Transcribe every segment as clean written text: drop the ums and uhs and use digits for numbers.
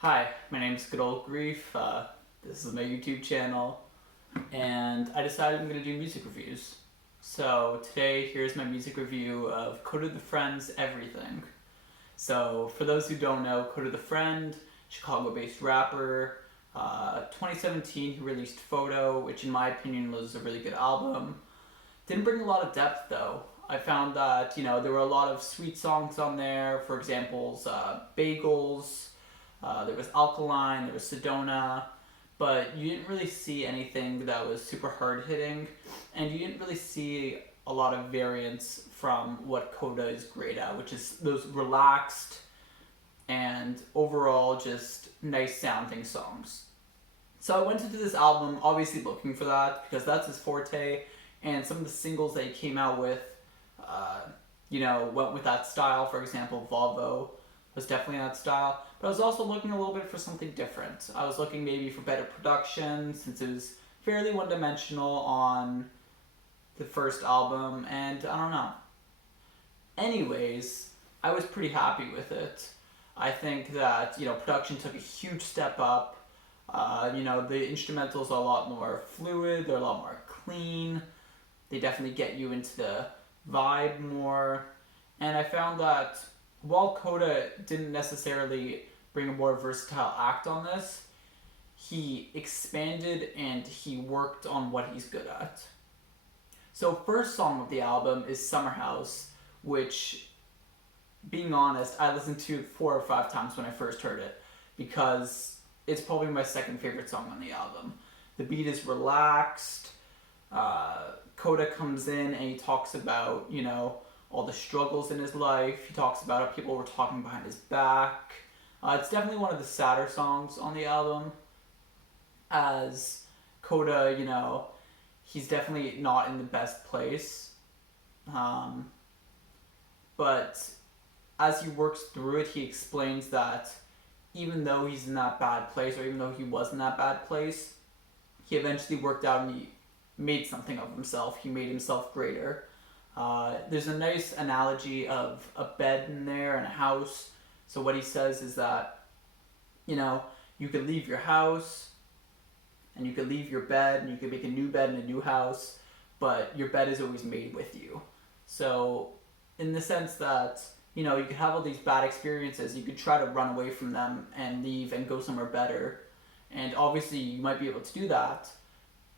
Hi, my name is Good Old Grief. This is my YouTube channel, and I decided I'm going to do music reviews. So today, here's my music review of Kota The Friend's Everything. So for those who don't know, Kota The Friend, Chicago-based rapper. 2017, he released Photo, which in my opinion was a really good album. Didn't bring a lot of depth though. I found that there were a lot of sweet songs on there. For example, Bagels. There was Alkaline, there was Sedona, but you didn't really see anything that was super hard hitting, and you didn't really see a lot of variance from what Kota is great at, which is those relaxed and overall just nice sounding songs. So I went into this album obviously looking for that because that's his forte, and some of the singles that he came out with, went with that style. For example, Volvo was definitely that style. But I was also looking a little bit for something different. I was looking maybe for better production since it was fairly one-dimensional on the first album, and I don't know. Anyways, I was pretty happy with it. I think that production took a huge step up. The instrumentals are a lot more fluid. They're a lot more clean. They definitely get you into the vibe more. And I found that while Kota didn't necessarily bring a more versatile act on this, he expanded and he worked on what he's good at. So first song of the album is Summer House, which, being honest, I listened to 4 or 5 times when I first heard it because it's probably my second favorite song on the album. The beat is relaxed. Kota comes in and he talks about, all the struggles in his life. He talks about how people were talking behind his back. It's definitely one of the sadder songs on the album, as Kota, he's definitely not in the best place. But as he works through it, he explains that even though he's in that bad place, or even though he was in that bad place, he eventually worked out and he made something of himself. He made himself greater. There's a nice analogy of a bed in there and a house. So what he says is that, you could leave your house and you could leave your bed and you could make a new bed in a new house, but your bed is always made with you. So in the sense that, you could have all these bad experiences, you could try to run away from them and leave and go somewhere better. And obviously you might be able to do that,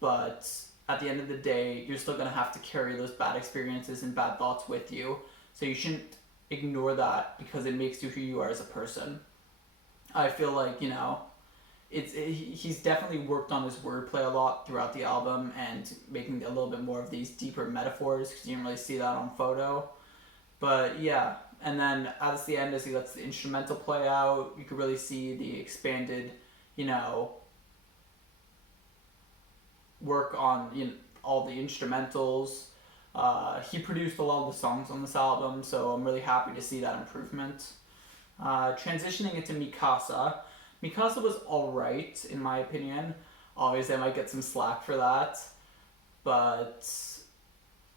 but at the end of the day, you're still going to have to carry those bad experiences and bad thoughts with you. So you shouldn't ignore that because it makes you who you are as a person. I feel like, he's definitely worked on his wordplay a lot throughout the album and making a little bit more of these deeper metaphors because you didn't really see that on Photo. But yeah, and then at the end, as he lets the instrumental play out, you could really see the expanded, work on all the instrumentals. He produced a lot of the songs on this album, so I'm really happy to see that improvement. Transitioning into Mikasa. Mikasa was alright, in my opinion. Obviously, I might get some slack for that. But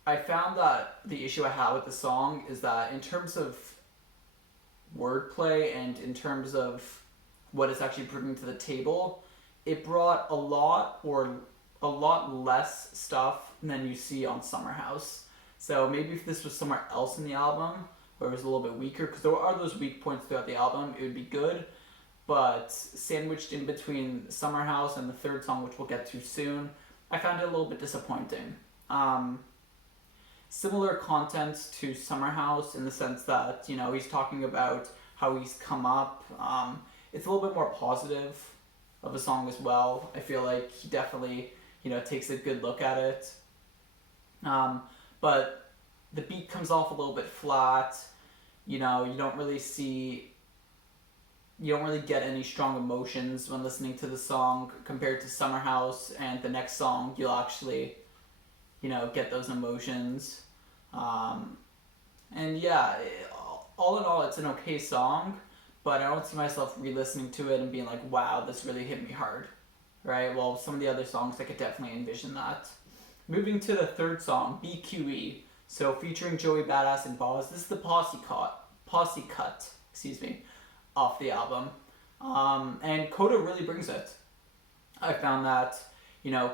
I found that the issue I had with the song is that in terms of wordplay and in terms of what it's actually bringing to the table, it brought a lot less stuff than you see on Summer House. So maybe if this was somewhere else in the album, where it was a little bit weaker, because there are those weak points throughout the album, it would be good. But sandwiched in between Summer House and the third song, which we'll get to soon, I found it a little bit disappointing. Similar content to Summer House in the sense that, he's talking about how he's come up. It's a little bit more positive of a song as well. I feel like he definitely takes a good look at it. But the beat comes off a little bit flat. You don't really get any strong emotions when listening to the song compared to Summer House, and the next song you'll actually, get those emotions. And yeah, all in all, it's an okay song, but I don't see myself re-listening to it and being like, wow, this really hit me hard. Right? Well, some of the other songs, I could definitely envision that. Moving to the third song, BQE. So featuring Joey Badass and Boz. This is the posse cut, off the album. And Kota really brings it. I found that,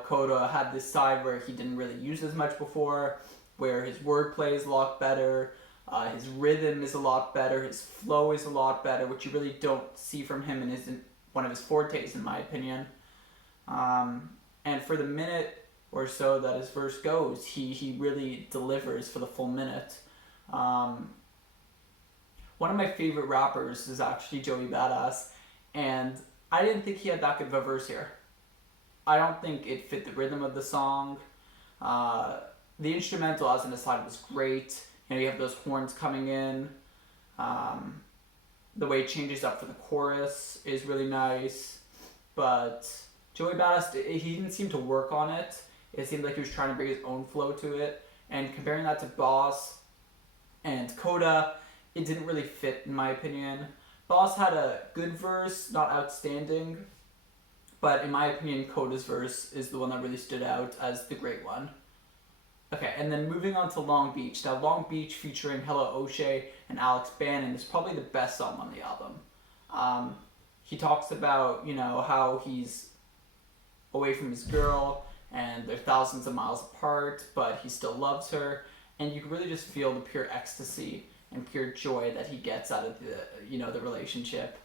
Kota had this side where he didn't really use as much before, where his wordplay is a lot better, his rhythm is a lot better, his flow is a lot better, which you really don't see from him and isn't one of his fortes, in my opinion. And for the minute or so that his verse goes, he really delivers for the full minute. One of my favorite rappers is actually Joey Badass, and I didn't think he had that good of a verse here. I don't think it fit the rhythm of the song. The instrumental as an aside was great. You have those horns coming in. The way it changes up for the chorus is really nice. But Joey Badass, he didn't seem to work on it. It seemed like he was trying to bring his own flow to it. And comparing that to Boss and Kota, it didn't really fit, in my opinion. Boss had a good verse, not outstanding. But in my opinion, Kota's verse is the one that really stood out as the great one. Okay, and then moving on to Long Beach. Now, Long Beach featuring Hella O'Shea and Alex Bannon is probably the best song on the album. He talks about, how he's away from his girl and they're thousands of miles apart, but he still loves her. And you can really just feel the pure ecstasy and pure joy that he gets out of the relationship.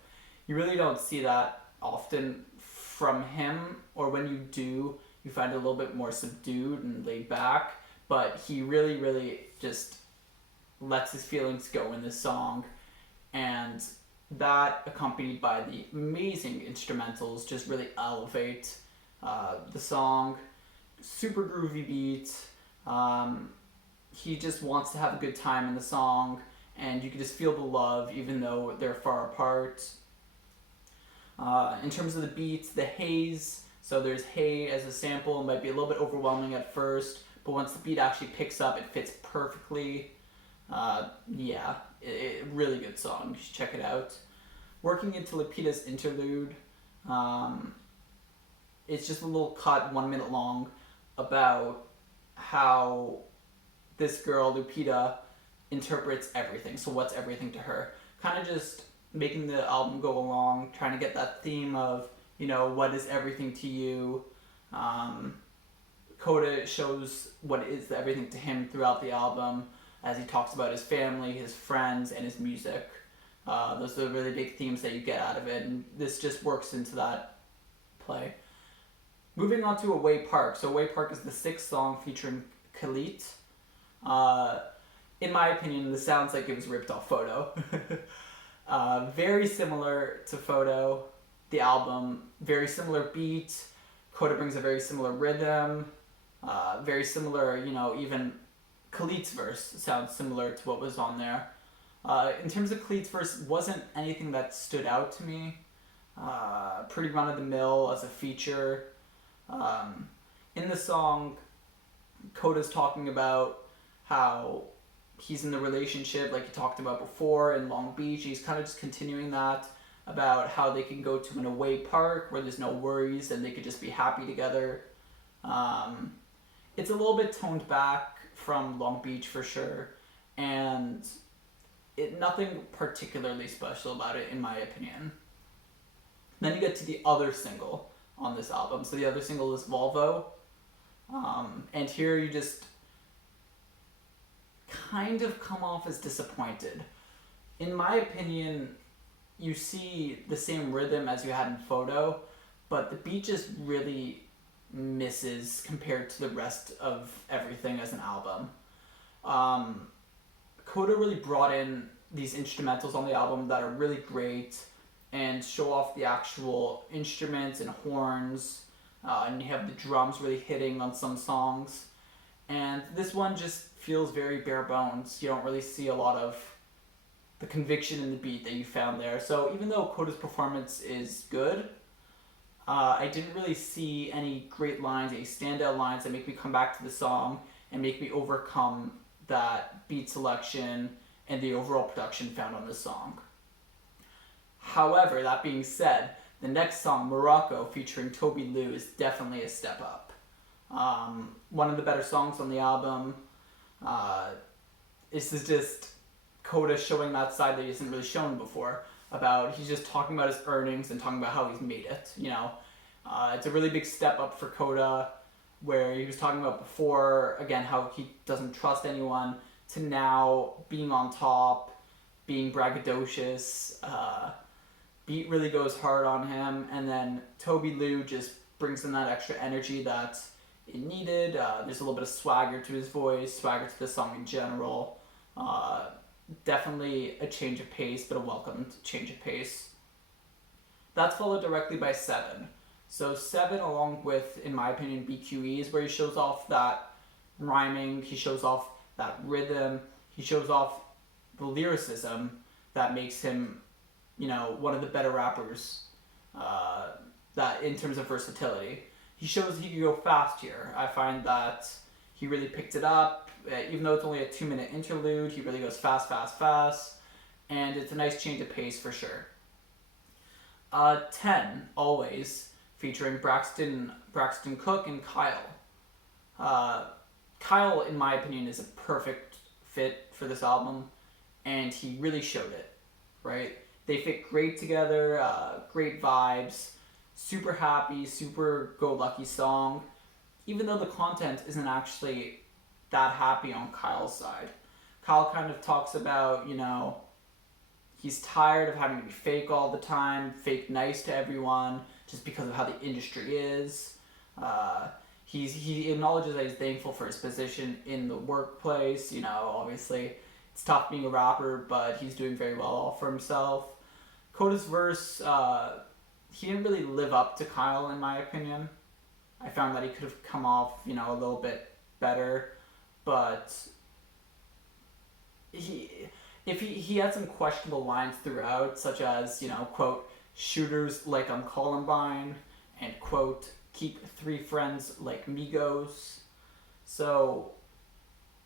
You really don't see that often from him, or when you do, you find it a little bit more subdued and laid back. But he really, really just lets his feelings go in this song, and that, accompanied by the amazing instrumentals, just really elevate the song. Super groovy beat. He just wants to have a good time in the song, and you can just feel the love even though they're far apart. In terms of the beats, the Haze, so there's Hey as a sample, it might be a little bit overwhelming at first, but once the beat actually picks up, it fits perfectly. Really good song. You should check it out. Working into Lupita's interlude, it's just a little cut, 1 minute long, about how this girl, Lupita, interprets everything. So what's everything to her? Kind of just making the album go along, trying to get that theme of, what is everything to you? Kota shows what is everything to him throughout the album as he talks about his family, his friends, and his music. Those are the really big themes that you get out of it, and this just works into that play. Moving on to Away Park. So Away Park is the 6th song featuring Khalid. In my opinion, this sounds like it was ripped off Photo. Very similar to Photo, the album. Very similar beat. Kota brings a very similar rhythm. Very similar, even Khalid's verse sounds similar to what was on there. In terms of Khalid's verse, wasn't anything that stood out to me. Pretty run-of-the-mill as a feature. In the song, Kota's talking about how he's in the relationship like he talked about before in Long Beach. He's kind of just continuing that about how they can go to an away park where there's no worries and they could just be happy together. It's a little bit toned back from Long Beach for sure, and nothing particularly special about it in my opinion. Then you get to the other single on this album. So the other single is Volvo, and here you just kind of come off as disappointed. In my opinion, you see the same rhythm as you had in Photo, but the beat just really misses compared to the rest of everything as an album. Kota really brought in these instrumentals on the album that are really great and show off the actual instruments and horns, and you have the drums really hitting on some songs. And this one just feels very bare bones. You don't really see a lot of the conviction in the beat that you found there. So even though Kota's performance is good, I didn't really see any great lines, any standout lines that make me come back to the song and make me overcome that beat selection and the overall production found on this song. However, that being said, the next song, Morocco, featuring Toby Lou, is definitely a step up. One of the better songs on the album. This is just Kota showing that side that he hasn't really shown before. about he's just talking about his earnings and talking about how he's made it. It's a really big step up for Kota, where he was talking about before, again, how he doesn't trust anyone, to now being on top, being braggadocious. Beat really goes hard on him, and then Toby Lou just brings in that extra energy that it needed. There's a little bit of swagger to his voice, swagger to the song in general. Definitely a change of pace, but a welcomed change of pace. That's followed directly by 7. So 7, along with, in my opinion, BQE, is where he shows off that rhyming, he shows off that rhythm, he shows off the lyricism that makes him, one of the better rappers that in terms of versatility. He shows he can go fast here. I find that he really picked it up. Even though it's only a 2-minute interlude, he really goes fast, fast, fast. And it's a nice change of pace for sure. 10, Always, featuring Braxton Cook and Kyle. Kyle, in my opinion, is a perfect fit for this album, and he really showed it, right? They fit great together, great vibes, super happy, super go-lucky song, even though the content isn't actually that happy on Kyle's side. Kyle kind of talks about, he's tired of having to be fake all the time, fake nice to everyone, just because of how the industry is. He acknowledges that he's thankful for his position in the workplace. Obviously it's tough being a rapper, but he's doing very well all for himself. Kota's verse, he didn't really live up to Kyle, in my opinion. I found that he could have come off, a little bit better, but he had some questionable lines throughout, such as, quote, shooters like I'm Columbine, and quote, keep 3 friends like Migos. So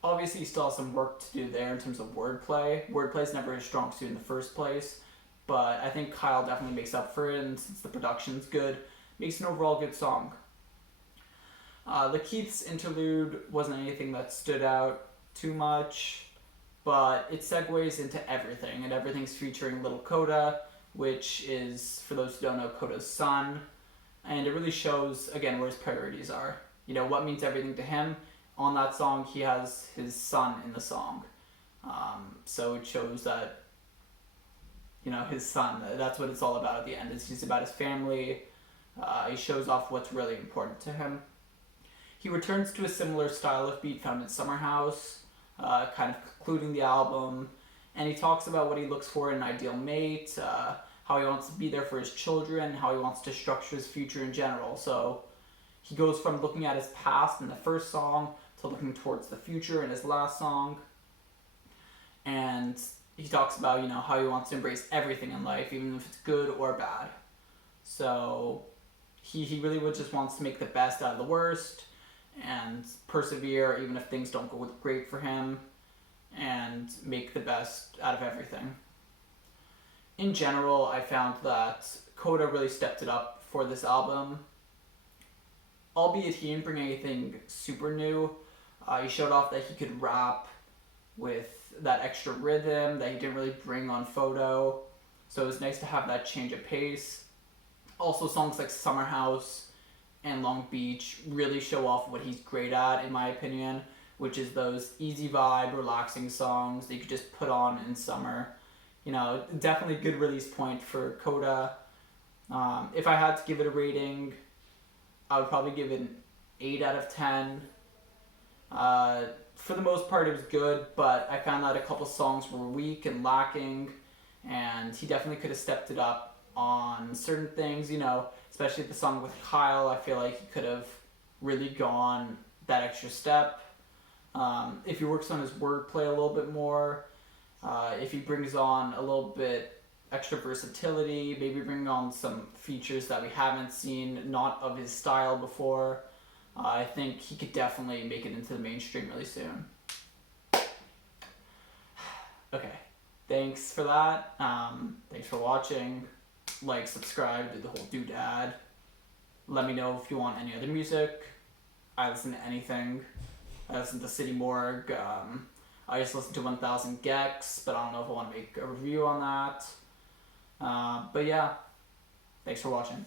obviously he still has some work to do there in terms of wordplay. Wordplay's never his strong suit in the first place, but I think Kyle definitely makes up for it, and since the production's good, makes an overall good song. The Keith's interlude wasn't anything that stood out too much, but it segues into everything, and everything's featuring Little Kota, which is, for those who don't know, Kota's son, and it really shows, again, where his priorities are. What means everything to him. On that song, he has his son in the song. So it shows that, his son, that's what it's all about at the end. He's about his family. He shows off what's really important to him. He returns to a similar style of beat found in Summer House, kind of concluding the album, and he talks about what he looks for in an ideal mate, how he wants to be there for his children, how he wants to structure his future in general. So he goes from looking at his past in the first song to looking towards the future in his last song, and he talks about, how he wants to embrace everything in life, even if it's good or bad. So he really just wants to make the best out of the worst, and persevere even if things don't go great for him, and make the best out of everything. In general, I found that Kota really stepped it up for this album. Albeit he didn't bring anything super new. He showed off that he could rap with that extra rhythm that he didn't really bring on Photo. So it was nice to have that change of pace. Also, songs like Summer House and Long Beach really show off what he's great at, in my opinion, which is those easy vibe, relaxing songs that you could just put on in summer. Definitely a good release point for Kota. If I had to give it a rating, I would probably give it an 8 out of 10. For the most part, it was good, but I found that a couple songs were weak and lacking, and he definitely could have stepped it up on certain things, especially the song with Kyle. I feel like he could have really gone that extra step. If he works on his wordplay a little bit more, if he brings on a little bit extra versatility, maybe bring on some features that we haven't seen, not of his style before, I think he could definitely make it into the mainstream really soon. Okay, thanks for that. Thanks for watching. Like, subscribe, do the whole doodad. Let me know if you want any other music. I listen to anything. I listen to City Morgue. I just listened to 1000 Gex, but I don't know if I want to make a review on that. But yeah, thanks for watching.